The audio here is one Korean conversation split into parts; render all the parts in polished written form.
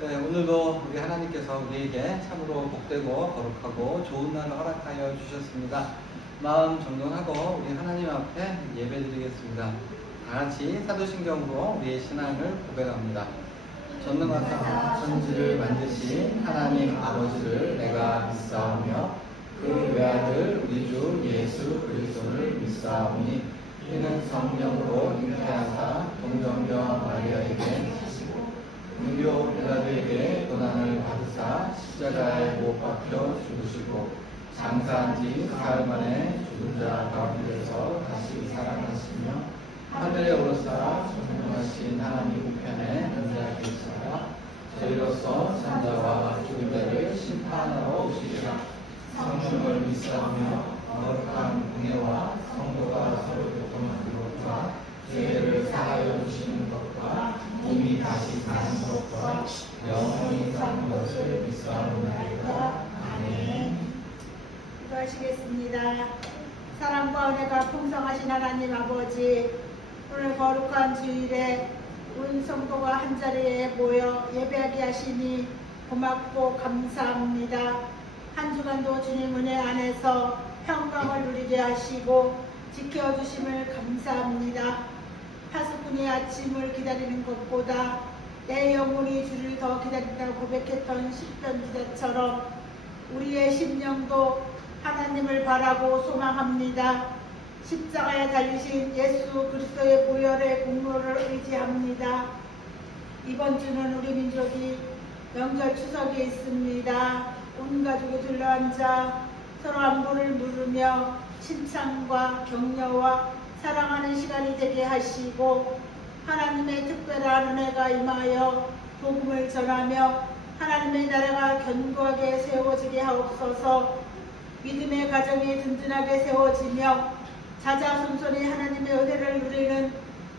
네, 오늘도 우리 하나님께서 우리에게 참으로 복되고 거룩하고 좋은 날을 허락하여 주셨습니다. 마음 정돈하고 우리 하나님 앞에 예배드리겠습니다. 다 같이 사도신경으로 우리의 신앙을 고백합니다. 전능하사 천지를 만드신 하나님 아버지를 내가 믿사오며 그 외아들 우리 주 예수 그리스도를 믿사오니 이는 성령으로 잉태하사 동정녀 마리아에게 무료 빌라도에게 고난을 받으사 십자가에 못 박혀 죽으시고 장사한 지 사흘 만에 죽은 자 가운데서 다시 살아나시며 하늘에 오르사 존귀하신 하나님 우편에 앉아 계시다가 저희로서 산자와 죽은 자를 심판하러 오시리라. 성령을 믿사오며 거룩한 공예와 성도가 서로 교통하는 것과 죄를 사하여 주시는 것과 몸이 다시 사는 것과 영원히 사는 것을 믿사옵나이다. 아멘. 기도하시겠습니다. 사랑과 은혜가 풍성하신 하나님 아버지, 오늘 거룩한 주일에 온 성도가 한자리에 모여 예배하게 하시니 고맙고 감사합니다. 한 주간도 주님 은혜 안에서 평강을 누리게 하시고 지켜주심을 감사합니다. 파수꾼이 아침을 기다리는 것보다 내 영혼이 주를 더 기다린다고 고백했던 시편 기자처럼 우리의 심령도 하나님을 바라고 소망합니다. 십자가에 달리신 예수 그리스도의 보혈의 공로를 의지합니다. 이번 주는 우리 민족이 명절 추석에 있습니다. 온 가족이 둘러앉아 서로 안부를 물으며 칭찬과 격려와 사랑하는 시간이 되게 하시고 하나님의 특별한 은혜가 임하여 복음을 전하며 하나님의 나라가 견고하게 세워지게 하옵소서. 믿음의 가정이 든든하게 세워지며 자자손손이 하나님의 은혜를 누리는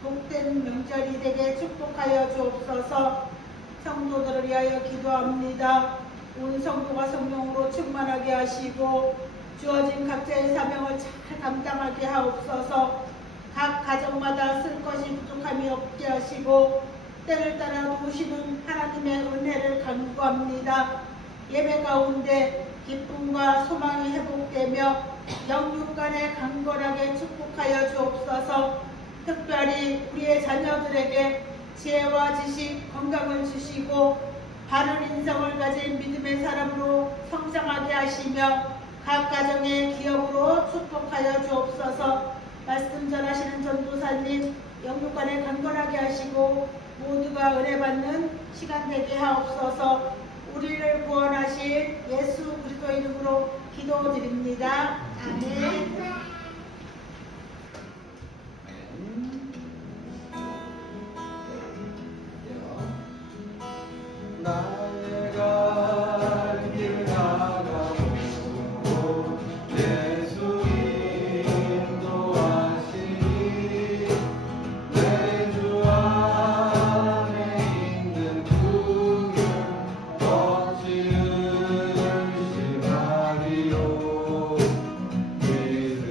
복된 명절이 되게 축복하여 주옵소서. 성도들을 위하여 기도합니다. 온 성도가 성령으로 충만하게 하시고 주어진 각자의 사명을 잘 감당하게 하옵소서. 각 가정마다 쓸 것이 부족함이 없게 하시고 때를 따라 도우시는 하나님의 은혜를 간구합니다. 예배 가운데 기쁨과 소망이 회복되며 영육 간에 강건하게 축복하여 주옵소서. 특별히 우리의 자녀들에게 지혜와 지식, 건강을 주시고 바른 인성을 가진 믿음의 사람으로 성장하게 하시며 각 가정의 기업으로 축복하여 주옵소서. 말씀 전하시는 전도사님 영육간에 강건하게 하시고 모두가 은혜 받는 시간 되게 하옵소서. 우리를 구원하실 예수 그리스도 이름으로 기도드립니다. 아멘. 나의 갈 길 나가고 예수 인도하시니 내 주 안에 있는 풍요 어찌 의심하리요. 믿음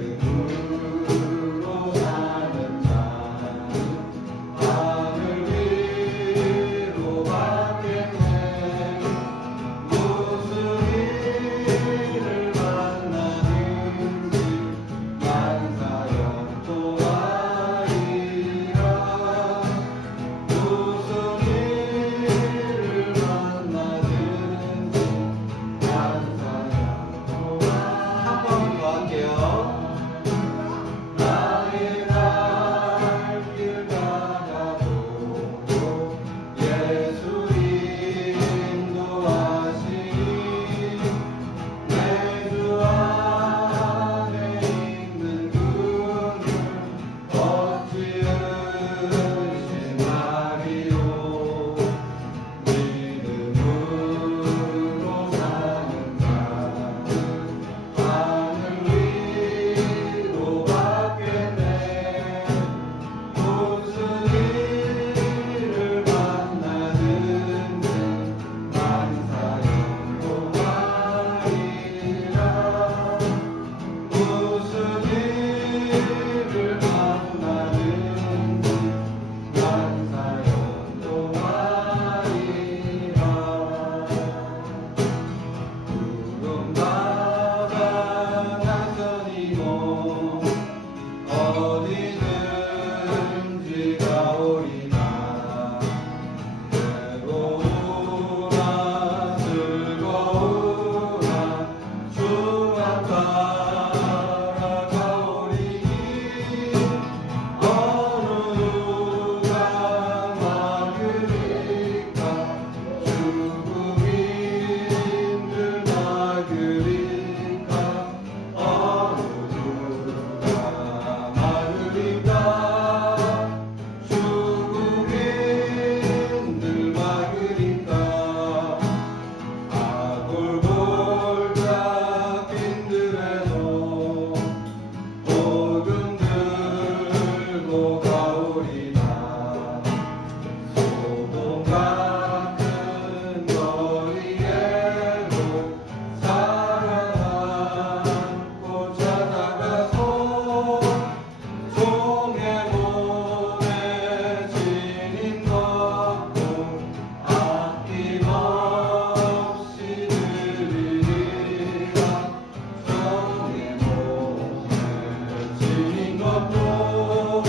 것도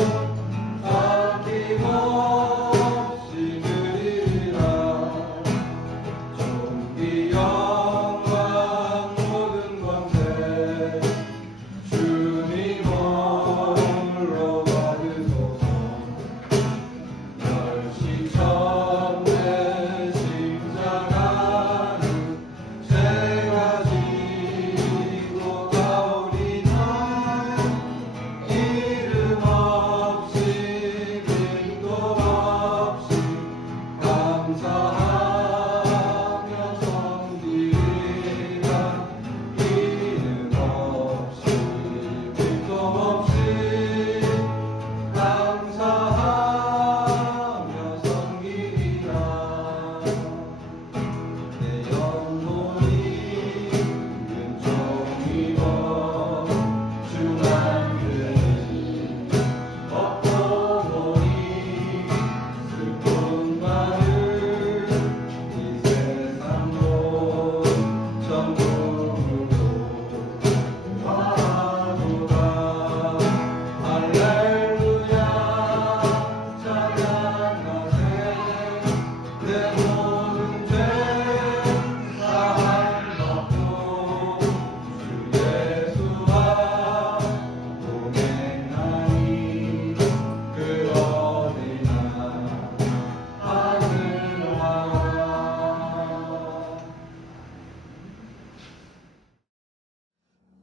아낌없이 드리라. 존귀 영광 모든 권세 주님 홀로 받으소서. 멸시천대 심장하는 죄가 지고 가오리나. 이름 없이 빈도 없이 감사하며 섬기리라. 이름 없이 빈도 없이 감사하며 섬기리라. 내 영혼이 은총 입어 주 만드신 먹고 보니 슬픈 마음 이 세상도 전부로 화도다. 할렐루야 찬양하세. 내 모든 죄 사함 받고 주 예수와 동행하니 그 어디나 하늘와.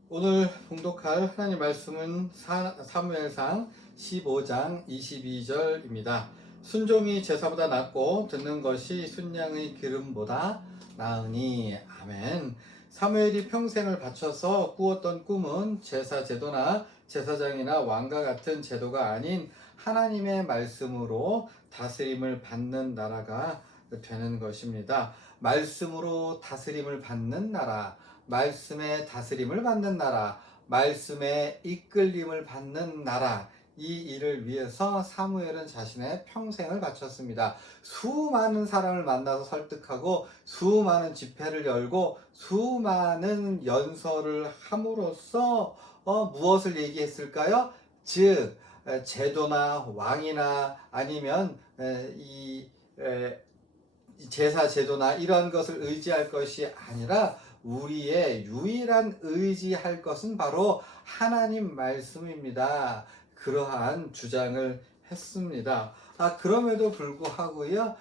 오늘 봉독할 하나님 말씀은 사무엘상 15장 22절입니다. 순종이 제사보다 낫고 듣는 것이 순양의 기름보다 나으니. 아멘. 사무엘이 평생을 바쳐서 꾸었던 꿈은 제사 제도나 제사장이나 왕과 같은 제도가 아닌 하나님의 말씀으로 다스림을 받는 나라가 되는 것입니다. 말씀으로 다스림을 받는 나라, 말씀의 다스림을 받는 나라, 말씀의 이끌림을 받는 나라, 이 일을 위해서 사무엘은 자신의 평생을 바쳤습니다. 수많은 사람을 만나서 설득하고 수많은 집회를 열고 수많은 연설을 함으로써 무엇을 얘기했을까요? 즉 제도나 왕이나 아니면 이 제사 제도나 이런 것을 의지할 것이 아니라 우리의 유일한 의지할 것은 바로 하나님 말씀입니다. 그러한 주장을 했습니다. 그럼에도 불구하고요,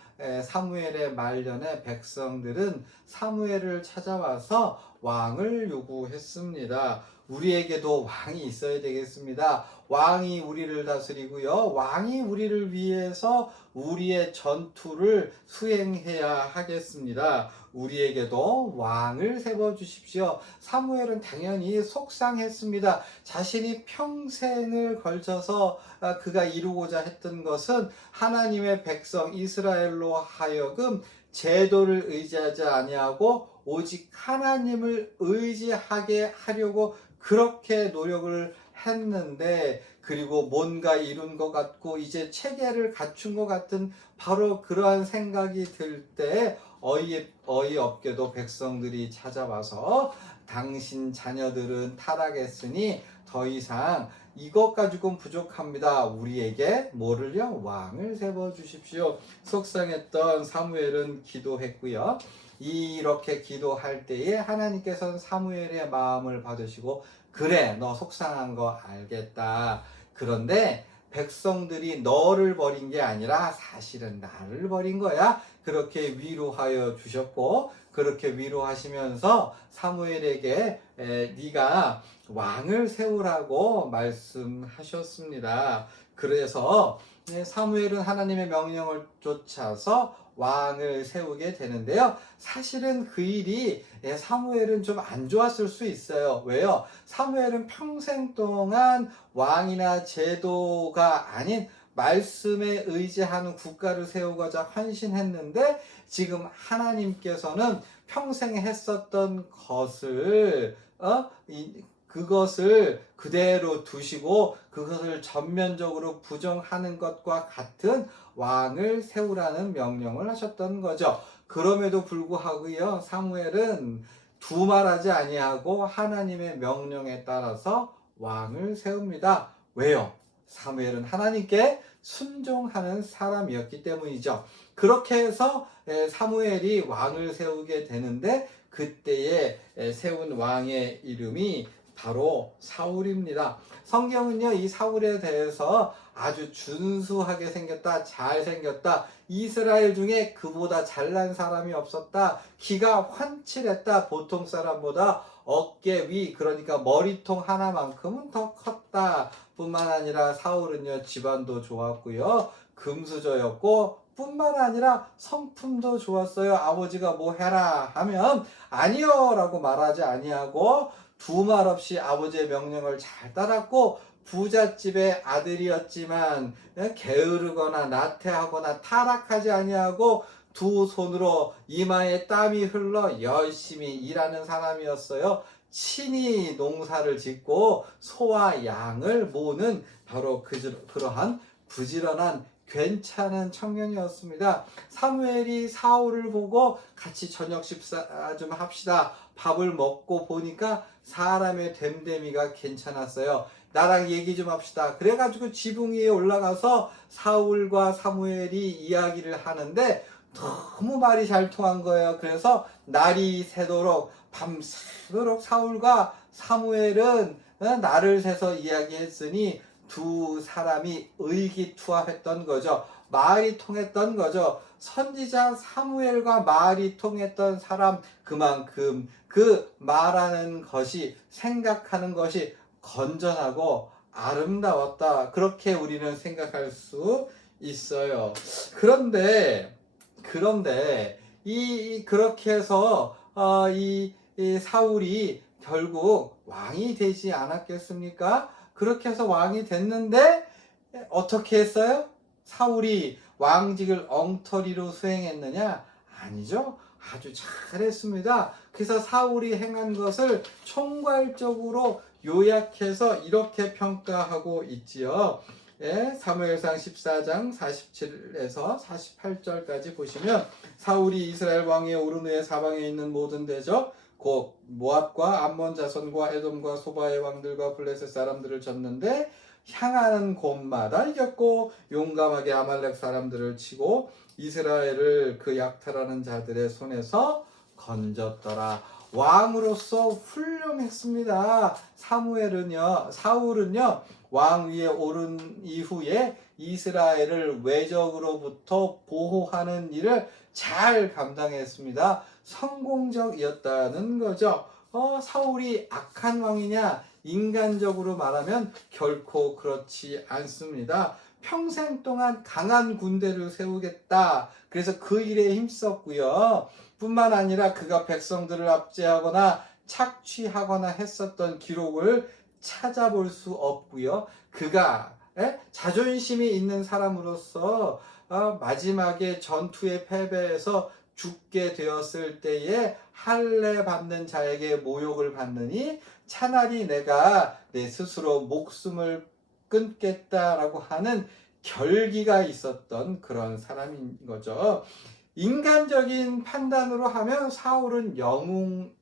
사무엘의 말년에 백성들은 사무엘을 찾아와서 왕을 요구했습니다. 우리에게도 왕이 있어야 되겠습니다. 왕이 우리를 다스리고요, 왕이 우리를 위해서 우리의 전투를 수행해야 하겠습니다. 우리에게도 왕을 세워주십시오. 사무엘은 당연히 속상했습니다. 자신이 평생을 걸쳐서 그가 이루고자 했던 것은 하나님의 백성 이스라엘로 하여금 제도를 의지하지 아니하고 오직 하나님을 의지하게 하려고 그렇게 노력을 했는데, 그리고 뭔가 이룬 것 같고 이제 체계를 갖춘 것 같은 바로 그러한 생각이 들 때 어이없게도 백성들이 찾아와서 당신 자녀들은 타락했으니 더 이상 이것 가지고는 부족합니다. 우리에게 뭐를요? 왕을 세워 주십시오. 속상했던 사무엘은 기도했고요. 이렇게 기도할 때에 하나님께서는 사무엘의 마음을 받으시고, 그래, 너 속상한 거 알겠다. 그런데 백성들이 너를 버린 게 아니라 사실은 나를 버린 거야. 그렇게 위로하여 주셨고, 그렇게 위로하시면서 사무엘에게 네가 왕을 세우라고 말씀하셨습니다. 그래서 사무엘은 하나님의 명령을 쫓아서 왕을 세우게 되는데요. 사실은 그 일이 사무엘은 좀 안 좋았을 수 있어요. 왜요? 사무엘은 평생 동안 왕이나 제도가 아닌 말씀에 의지하는 국가를 세우고자 헌신했는데, 지금 하나님께서는 평생 했었던 것을 그것을 그대로 두시고 그것을 전면적으로 부정하는 것과 같은 왕을 세우라는 명령을 하셨던 거죠. 그럼에도 불구하고요, 사무엘은 두말하지 아니하고 하나님의 명령에 따라서 왕을 세웁니다. 왜요? 사무엘은 하나님께 순종하는 사람이었기 때문이죠. 그렇게 해서 사무엘이 왕을 세우게 되는데 그때에 세운 왕의 이름이 바로 사울입니다. 성경은요, 이 사울에 대해서 아주 준수하게 생겼다, 잘생겼다, 이스라엘 중에 그보다 잘난 사람이 없었다, 키가 환칠했다, 보통 사람보다 어깨 위, 그러니까 머리통 하나만큼은 더 컸다 뿐만 아니라 사울은요, 집안도 좋았고요, 금수저였고 뿐만 아니라 성품도 좋았어요. 아버지가 뭐 해라 하면 아니요 라고 말하지 아니하고 두 말 없이 아버지의 명령을 잘 따랐고, 부잣집의 아들이었지만 게으르거나 나태하거나 타락하지 아니하고 두 손으로 이마에 땀이 흘러 열심히 일하는 사람이었어요. 친히 농사를 짓고 소와 양을 모으는 바로 그러한 부지런한 괜찮은 청년이었습니다. 사무엘이 사울을 보고 같이 저녁 식사 좀 합시다. 밥을 먹고 보니까 사람의 됨됨이가 괜찮았어요. 나랑 얘기 좀 합시다. 그래가지고 지붕 위에 올라가서 사울과 사무엘이 이야기를 하는데 너무 말이 잘 통한 거예요. 그래서 날이 새도록 밤새도록 사울과 사무엘은 날을 새서 이야기했으니 두 사람이 의기투합했던 거죠. 말이 통했던 거죠. 선지자 사무엘과 말이 통했던 사람, 그만큼 그 말하는 것이, 생각하는 것이 건전하고 아름다웠다. 그렇게 우리는 생각할 수 있어요. 그런데 그렇게 해서 이 사울이 결국 왕이 되지 않았겠습니까? 그렇게 해서 왕이 됐는데 어떻게 했어요? 사울이 왕직을 엉터리로 수행했느냐? 아니죠. 아주 잘했습니다. 그래서 사울이 행한 것을 총괄적으로 요약해서 이렇게 평가하고 있지요. 사무엘상 14장 47에서 48절까지 보시면, 사울이 이스라엘 왕위에 오른 후에 사방에 있는 모든 대적 곧 모압과 암몬 자손과 에돔과 소바의 왕들과 블레셋 사람들을 졌는데 향하는 곳마다 이겼고 용감하게 아말렉 사람들을 치고 이스라엘을 그 약탈하는 자들의 손에서 건졌더라. 왕으로서 훌륭했습니다. 사울은요 왕 위에 오른 이후에 이스라엘을 외적으로부터 보호하는 일을 잘 감당했습니다. 성공적이었다는 거죠. 사울이 악한 왕이냐? 인간적으로 말하면 결코 그렇지 않습니다. 평생 동안 강한 군대를 세우겠다. 그래서 그 일에 힘썼고요. 뿐만 아니라 그가 백성들을 압제하거나 착취하거나 했었던 기록을 찾아볼 수 없고요. 그가 자존심이 있는 사람으로서 마지막에 전투의 패배에서 죽게 되었을 때에 할례 받는 자에게 모욕을 받느니 차라리 내가 내 스스로 목숨을 끊겠다라고 하는 결기가 있었던 그런 사람인 거죠. 인간적인 판단으로 하면 사울은 영웅이고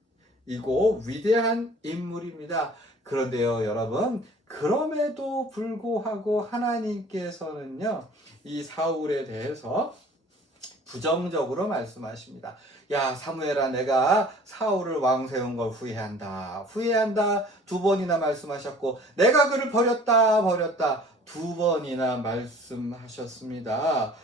위대한 인물입니다. 그런데요, 여러분, 그럼에도 불구하고 하나님께서는요, 이 사울에 대해서 부정적으로 말씀하십니다. 야, 사무엘아, 내가 사울을 왕 세운 걸 후회한다. 두 번이나 말씀하셨고, 내가 그를 버렸다. 두 번이나 말씀하셨습니다.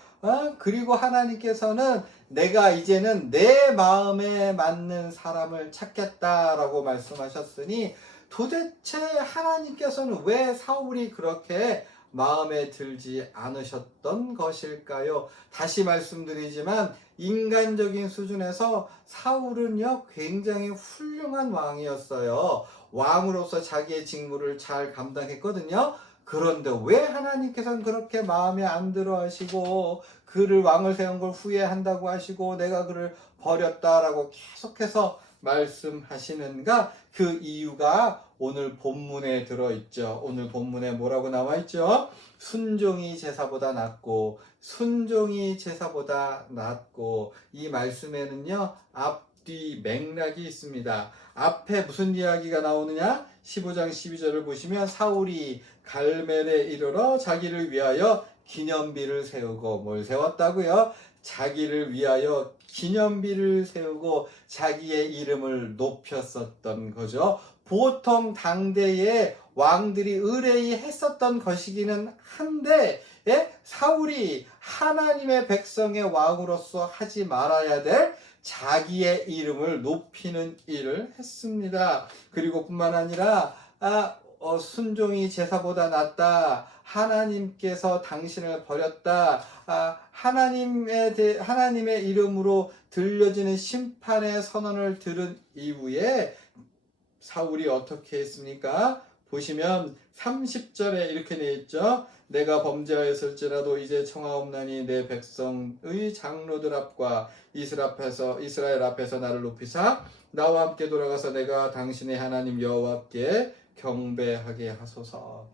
그리고 하나님께서는 내가 이제는 내 마음에 맞는 사람을 찾겠다라고 말씀하셨으니, 도대체 하나님께서는 왜 사울이 그렇게 마음에 들지 않으셨던 것일까요? 다시 말씀드리지만 인간적인 수준에서 사울은요 굉장히 훌륭한 왕이었어요. 왕으로서 자기의 직무를 잘 감당했거든요. 그런데 왜 하나님께서는 그렇게 마음에 안 들어 하시고 그를 왕을 세운 걸 후회한다고 하시고 내가 그를 버렸다라고 계속해서 말씀하시는가? 그 이유가 오늘 본문에 들어있죠. 오늘 본문에 뭐라고 나와있죠? 순종이 제사보다 낫고 이 말씀에는요 앞뒤 맥락이 있습니다. 앞에 무슨 이야기가 나오느냐? 15장 12절을 보시면 사울이 갈멜에 이르러 자기를 위하여 기념비를 세우고, 뭘 세웠다고요? 자기를 위하여 기념비를 세우고 자기의 이름을 높였었던 거죠. 보통 당대의 왕들이 의뢰히 했었던 것이기는 한데, 사울이 하나님의 백성의 왕으로서 하지 말아야 될 자기의 이름을 높이는 일을 했습니다. 그리고 뿐만 아니라 순종이 제사보다 낫다. 하나님께서 당신을 버렸다. 하나님의 이름으로 들려지는 심판의 선언을 들은 이후에 사울이 어떻게 했습니까? 보시면 30절에 이렇게 되어 있죠. 내가 범죄하였을지라도 이제 청하옵나니 내 백성의 장로들 앞과 이스라엘 앞에서 나를 높이사 나와 함께 돌아가서 내가 당신의 하나님 여호와께 경배하게 하소서.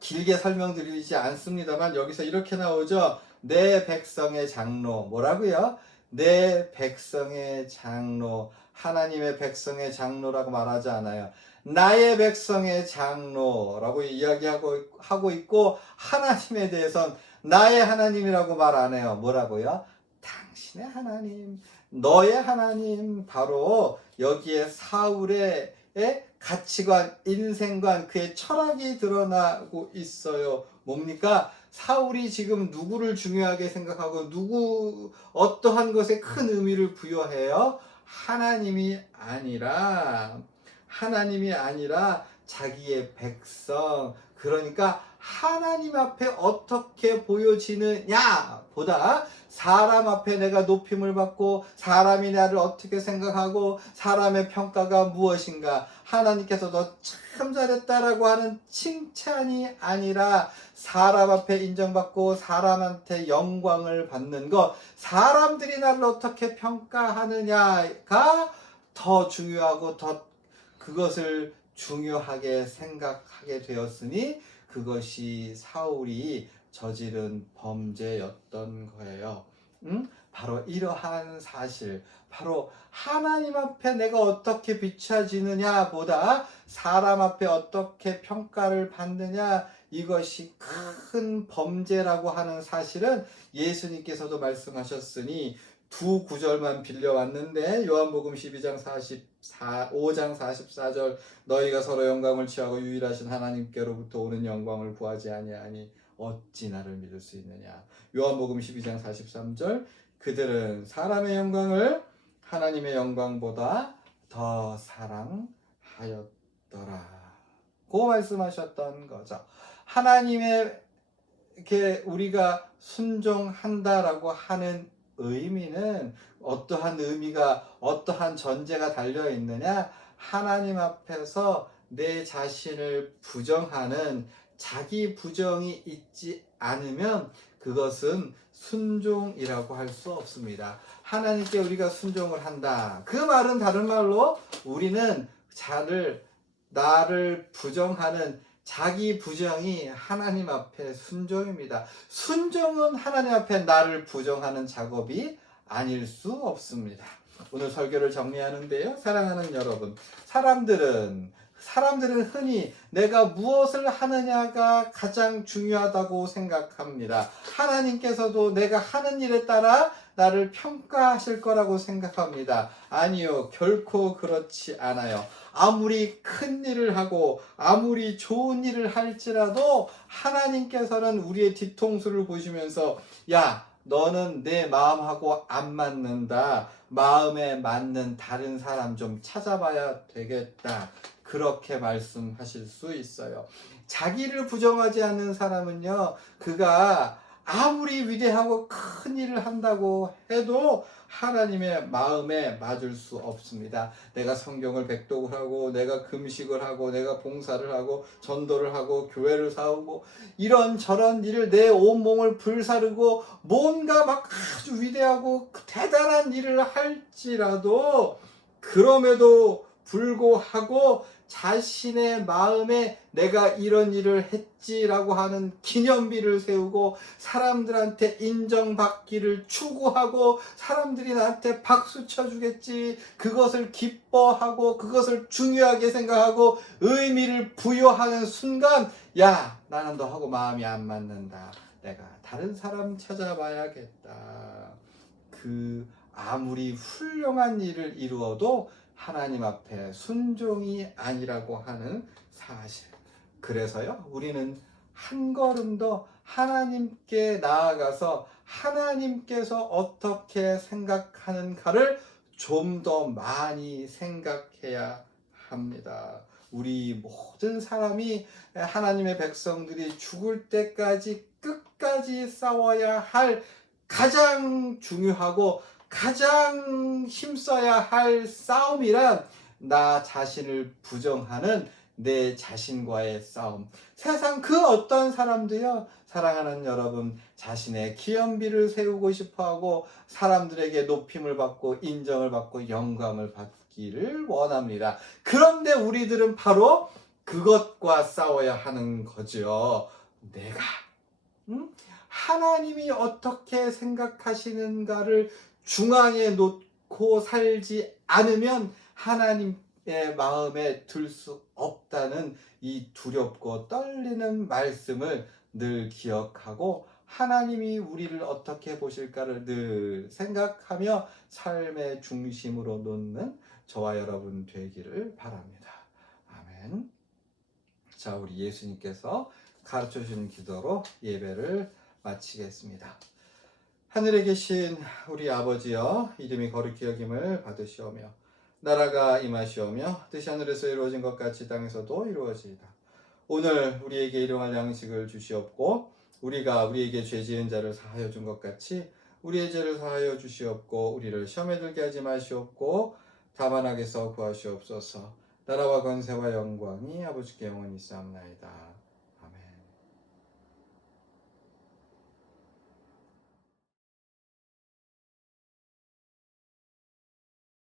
길게 설명드리지 않습니다만 여기서 이렇게 나오죠. 내 백성의 장로. 뭐라고요? 내 백성의 장로. 하나님의 백성의 장로라고 말하지 않아요. 나의 백성의 장로라고 이야기하고 있고, 하나님에 대해서는 나의 하나님이라고 말 안 해요. 뭐라고요? 당신의 하나님, 너의 하나님. 바로 여기에 사울의 가치관, 인생관, 그의 철학이 드러나고 있어요. 뭡니까? 사울이 지금 누구를 중요하게 생각하고 어떠한 것에 큰 의미를 부여해요? 하나님이 아니라 자기의 백성, 그러니까 하나님 앞에 어떻게 보여지느냐 보다 사람 앞에 내가 높임을 받고 사람이 나를 어떻게 생각하고 사람의 평가가 무엇인가, 하나님께서 너 참 잘했다라고 하는 칭찬이 아니라 사람 앞에 인정받고 사람한테 영광을 받는 것, 사람들이 나를 어떻게 평가하느냐가 더 중요하고 더 그것을 중요하게 생각하게 되었으니 그것이 사울이 저지른 범죄였던 거예요. 바로 이러한 사실, 바로 하나님 앞에 내가 어떻게 비춰지느냐 보다 사람 앞에 어떻게 평가를 받느냐, 이것이 큰 범죄라고 하는 사실은 예수님께서도 말씀하셨으니 두 구절만 빌려왔는데, 요한복음 12장 5장 44절 너희가 서로 영광을 취하고 유일하신 하나님께로부터 오는 영광을 구하지 아니하니 어찌 나를 믿을 수 있느냐. 요한복음 12장 43절 그들은 사람의 영광을 하나님의 영광보다 더 사랑하였더라 고 말씀하셨던 거죠. 하나님에게 우리가 순종한다라고 하는 의미는 어떠한 의미가, 어떠한 전제가 달려 있느냐? 하나님 앞에서 내 자신을 부정하는 자기 부정이 있지 않으면 그것은 순종이라고 할 수 없습니다. 하나님께 우리가 순종을 한다. 그 말은 다른 말로 우리는 나를 부정하는 자기 부정이 하나님 앞에 순종입니다. 순종은 하나님 앞에 나를 부정하는 작업이 아닐 수 없습니다. 오늘 설교를 정리하는데요. 사랑하는 여러분, 사람들은 흔히 내가 무엇을 하느냐가 가장 중요하다고 생각합니다. 하나님께서도 내가 하는 일에 따라 나를 평가하실 거라고 생각합니다. 아니요, 결코 그렇지 않아요. 아무리 큰 일을 하고 아무리 좋은 일을 할지라도 하나님께서는 우리의 뒤통수를 보시면서 야, 너는 내 마음하고 안 맞는다. 마음에 맞는 다른 사람 좀 찾아봐야 되겠다. 그렇게 말씀하실 수 있어요. 자기를 부정하지 않는 사람은요, 그가 아무리 위대하고 큰 일을 한다고 해도 하나님의 마음에 맞을 수 없습니다. 내가 성경을 백독을 하고 내가 금식을 하고 내가 봉사를 하고 전도를 하고 교회를 세우고 이런저런 일을 내 온몸을 불사르고 뭔가 막 아주 위대하고 대단한 일을 할지라도 그럼에도 불구하고 자신의 마음에 내가 이런 일을 했지라고 하는 기념비를 세우고 사람들한테 인정받기를 추구하고 사람들이 나한테 박수 쳐주겠지, 그것을 기뻐하고 그것을 중요하게 생각하고 의미를 부여하는 순간, 야, 나는 너하고 마음이 안 맞는다, 내가 다른 사람 찾아봐야겠다. 그 아무리 훌륭한 일을 이루어도 하나님 앞에 순종이 아니라고 하는 사실. 그래서요, 우리는 한 걸음 더 하나님께 나아가서 하나님께서 어떻게 생각하는가를 좀 더 많이 생각해야 합니다. 우리 모든 사람이, 하나님의 백성들이 죽을 때까지 끝까지 싸워야 할 가장 중요하고 가장 힘써야 할 싸움이란 나 자신을 부정하는 내 자신과의 싸움. 세상 그 어떤 사람도요, 사랑하는 여러분, 자신의 기념비를 세우고 싶어하고 사람들에게 높임을 받고 인정을 받고 영광을 받기를 원합니다. 그런데 우리들은 바로 그것과 싸워야 하는 거죠. 내가 하나님이 어떻게 생각하시는가를 중앙에 놓고 살지 않으면 하나님의 마음에 들 수 없다는 이 두렵고 떨리는 말씀을 늘 기억하고 하나님이 우리를 어떻게 보실까를 늘 생각하며 삶의 중심으로 놓는 저와 여러분 되기를 바랍니다. 아멘. 자, 우리 예수님께서 가르쳐 주신 기도로 예배를 마치겠습니다. 하늘에 계신 우리 아버지여, 이름이 거룩히 여김을 받으시오며 나라가 임하시오며 뜻이 하늘에서 이루어진 것 같이 땅에서도 이루어지이다. 오늘 우리에게 일용할 양식을 주시옵고 우리가 우리에게 죄 지은 자를 사하여 준 것 같이 우리의 죄를 사하여 주시옵고 우리를 시험에 들게 하지 마시옵고 다만 악에서 구하시옵소서. 나라와 권세와 영광이 아버지께 영원히 있사옵나이다.